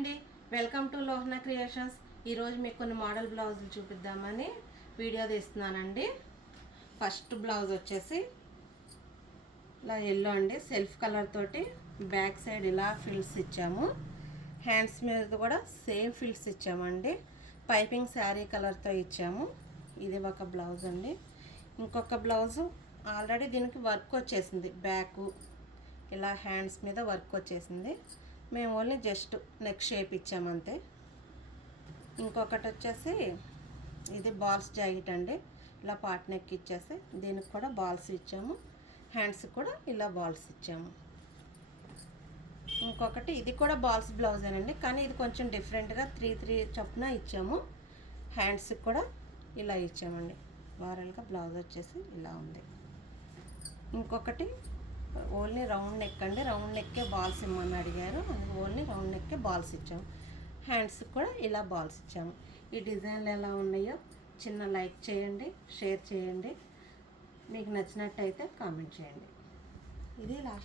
అండి, welcome to Lohana creations. ఈరోజు మీకు కొన్ని మోడల్ బ్లౌజులు చూపిద్దామని వీడియో తీస్తున్నానండి. ఫస్ట్ బ్లౌజ్ వచ్చేసి ఇలా ఎల్లో అండి, సెల్ఫ్ కలర్ తోటి బ్యాక్ సైడ్ ఇలా ఫిల్స్ ఇచ్చాము. హ్యాండ్స్ మీద కూడా సేమ్ ఫిల్స్ ఇచ్చామండి. పైపింగ్ శారీ కలర్తో ఇచ్చాము. ఇది ఒక బ్లౌజ్ అండి. ఇంకొక బ్లౌజు ఆల్రెడీ దీనికి వర్క్ వచ్చేసింది. బ్యాక్ ఇలా హ్యాండ్స్ మీద వర్క్ వచ్చేసింది. మేము ఓన్లీ జస్ట్ నెక్ షేప్ ఇచ్చామంతే. ఇంకొకటి వచ్చేసి ఇది బాల్స్ జాకెట్ అండి. ఇలా పార్ట్ నెక్ ఇచ్చేసి దీనికి కూడా బాల్స్ ఇచ్చాము. హ్యాండ్స్కి కూడా ఇలా బాల్స్ ఇచ్చాము. ఇంకొకటి ఇది కూడా బాల్స్ బ్లౌజేనండి, కానీ ఇది కొంచెం డిఫరెంట్గా 3 చొప్పున ఇచ్చాము. హ్యాండ్స్కి కూడా ఇలా ఇచ్చామండి. వారల్గా బ్లౌజ్ వచ్చేసి ఇలా ఉంది. ఇంకొకటి ఓన్లీ రౌండ్ నెక్ అండి. రౌండ్ నెక్కే బాల్స్ ఇమ్మని అడిగారు, అందుకు ఓన్లీ రౌండ్ నెక్కే బాల్స్ ఇచ్చాము. హ్యాండ్స్కి కూడా ఇలా బాల్స్ ఇచ్చాము. ఈ డిజైన్లు ఎలా ఉన్నాయో చిన్న లైక్ చేయండి, షేర్ చేయండి. మీకు నచ్చినట్టయితే కామెంట్ చేయండి. ఇది లాస్ట్.